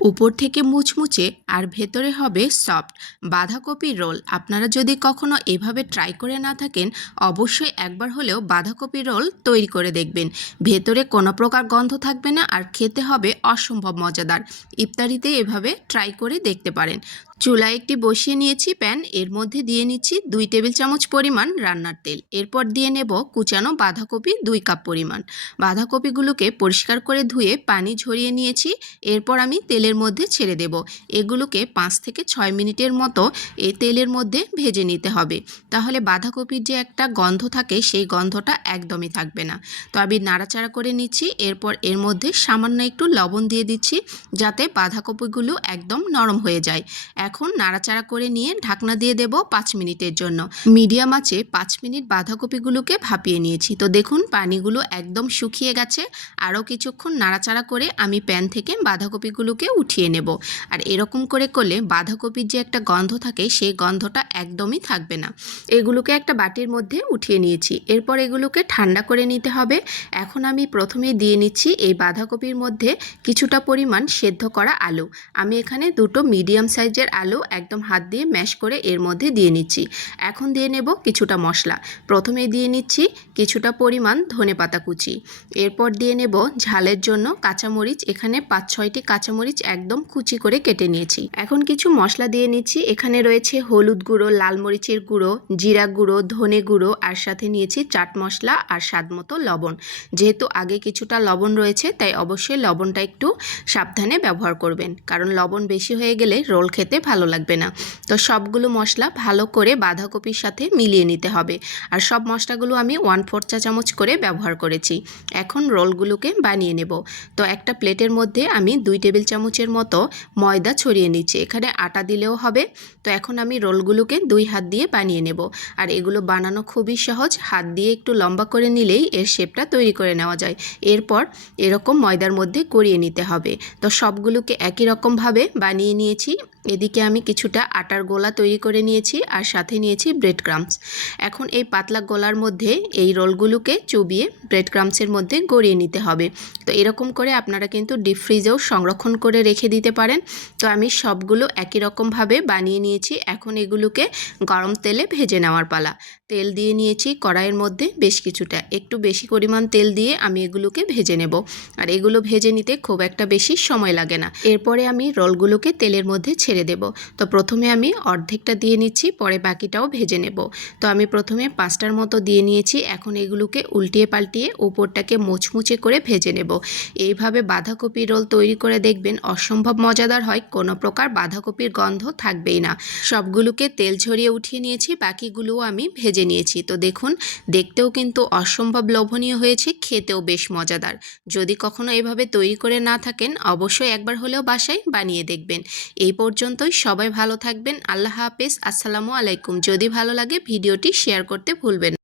উপর থেকে মুচমুচে আর ভেতরে হবে সফট বাঁধাকপির রোল। আপনারা যদি কখনো এভাবে ট্রাই করে না থাকেন, অবশ্যই একবার হলেও বাঁধাকপির রোল তৈরি করে দেখবেন। ভেতরে কোনো প্রকার গন্ধ থাকবে না আর খেতে হবে অসম্ভব মজাদার। ইফতারিতে এভাবে ট্রাই করে দেখতে পারেন। চুলায় একটি বসিয়ে নিয়েছি প্যান, এর মধ্যে দিয়ে নিচ্ছি 2 টেবিল চামচ পরিমাণ রান্নার তেল। এরপর দিয়ে নেব কুচানো বাঁধাকপি 2 কাপ পরিমাণ। বাঁধাকপিগুলোকে পরিষ্কার করে ধুয়ে পানি ঝরিয়ে নিয়েছি। এরপর আমি তেলের মধ্যে ছেড়ে দেব। এগুলোকে 5 থেকে 6 মিনিটের মতো এই তেলের মধ্যে ভেজে নিতে হবে। তাহলে বাঁধাকপির যে একটা গন্ধ থাকে সেই গন্ধটা একদমই থাকবে না। তো আমি নাড়াচাড়া করে নিচ্ছি। এরপর এর মধ্যে সামান্য একটু লবণ দিয়ে দিচ্ছি যাতে বাঁধাকপিগুলো একদম নরম হয়ে যায়। এখন নাড়াচাড়া করে নিয়ে ঢাকনা দিয়ে দেব 5 মিনিটের জন্য। মিডিয়াম আঁচে 5 মিনিট বাঁধাকপিগুলোকে ভাপিয়ে নিয়েছি। তো দেখুন পানিগুলো একদম শুকিয়ে গেছে। আরও কিছুক্ষণ নাড়াচাড়া করে আমি প্যান থেকে বাঁধাকপিগুলোকে উঠিয়ে নেব। আর এরকম করে করলে বাঁধাকপির যে একটা গন্ধ থাকে সেই গন্ধটা একদমই থাকবে না। এগুলোকে একটা বাটির মধ্যে উঠিয়ে নিয়েছি। এরপর এগুলোকে ঠান্ডা করে নিতে হবে। এখন আমি প্রথমে দিয়ে নিচ্ছি এই বাঁধাকপির মধ্যে কিছুটা পরিমাণ সেদ্ধ করা আলু। আমি এখানে দুটো মিডিয়াম সাইজের আলু একদম হাত দিয়ে ম্যাশ করে এর মধ্যে দিয়ে নিচ্ছি। এখন দিয়ে নেব কিছুটা মশলা। প্রথমে দিয়ে নিচ্ছি কিছুটা পরিমাণ ধনেপাতা কুচি। এরপর দিয়ে নেব ঝালের জন্য কাঁচামরিচ। এখানে 5-6টি কাঁচামরিচ একদম কুচি করে কেটে নিয়েছি। এখন কিছু মশলা দিয়ে নিচ্ছি। এখানে রয়েছে হলুদ গুঁড়ো, লাল মরিচের গুঁড়ো, জিরা গুঁড়ো, ধনে গুঁড়ো, আর সাথে নিয়েছি চাট মশলা আর স্বাদমতো লবণ। যেহেতু আগে কিছুটা লবণ রয়েছে তাই অবশ্যই লবণটা একটু সাবধানে ব্যবহার করবেন, কারণ লবণ বেশি হয়ে গেলে রোল খেতে ভালো লাগবে না। তো সবগুলো মশলা ভালো করে বাঁধাকপির সাথে মিলিয়ে নিতে হবে। আর সব মশলাগুলো আমি 1/4 চা চামচ করে ব্যবহার করেছি। এখন রোলগুলোকে বানিয়ে নেব। তো একটা প্লেটের মধ্যে আমি 2 টেবিল চামচের মতো ময়দা ছড়িয়ে নিচ্ছি। এখানে আটা দিলেও হবে। তো এখন আমি রোলগুলোকে 2 হাত দিয়ে বানিয়ে নেব। আর এগুলো বানানো খুবই সহজ। হাত দিয়ে একটু লম্বা করে নিলেই এর শেপটা তৈরি করে নেওয়া যায়। এরপর এরকম ময়দার মধ্যে গড়িয়ে নিতে হবে। তো সবগুলোকে একই রকমভাবে বানিয়ে নিয়েছি। এদিকে আমি কিছুটা আটার গোলা তৈরি করে নিয়েছি আর সাথে নিয়েছি ব্রেড ক্রাম্বস। এখন এই পাতলা গোলার মধ্যে এই রোলগুলোকে চুবিয়ে ব্রেড ক্রাম্বসের মধ্যে গড়িয়ে নিতে হবে। তো এরকম করে আপনারা কিন্তু ডিপ ফ্রিজেও সংরক্ষণ করে রেখে দিতে পারেন। তো আমি সবগুলো একই রকমভাবে বানিয়ে নিয়েছি। এখন এগুলোকে গরম তেলে ভেজে নেওয়ার পালা। তেল দিয়ে নিয়েছি কড়াইয়ের মধ্যে বেশ কিছুটা, একটু বেশি পরিমাণ তেল দিয়ে আমি এগুলোকে ভেজে নেব। আর এগুলো ভেজে নিতে খুব একটা বেশি সময় লাগে না। এরপরে আমি রোলগুলোকে তেলের মধ্যে ছেড়ে দেব। তো প্রথমে আমি অর্ধেকটা দিয়ে নিচ্ছি, পরে বাকিটাও ভেজে নেব। তো আমি প্রথমে 5টার মতো দিয়ে নিয়েছি। এখন এগুলোকে উল্টিয়ে পাল্টিয়ে উপরটাকে মুচমুচে করে ভেজে নেব। এইভাবে বাঁধাকপির রোল তৈরি করে দেখবেন, অসম্ভব মজাদার হয়, কোনো প্রকার বাঁধাকপির গন্ধ থাকবেই না। সবগুলোকে তেল ঝরিয়ে উঠিয়ে নিয়েছি, বাকিগুলোও আমি ভেজে নিয়েছি। তো দেখুন দেখতেও কিন্তু অসম্ভব লোভনীয় হয়েছে, খেতেও বেশ মজাদার। যদি কখনো এভাবে তৈরি করে না থাকেন, অবশ্যই একবার হলেও বাসায় বানিয়ে দেখবেন। এই পর্যন্তই, সবাই ভালো থাকবেন। আল্লাহ হাফেজ। আসসালামু আলাইকুম। যদি ভালো লাগে ভিডিওটি শেয়ার করতে ভুলবেন না।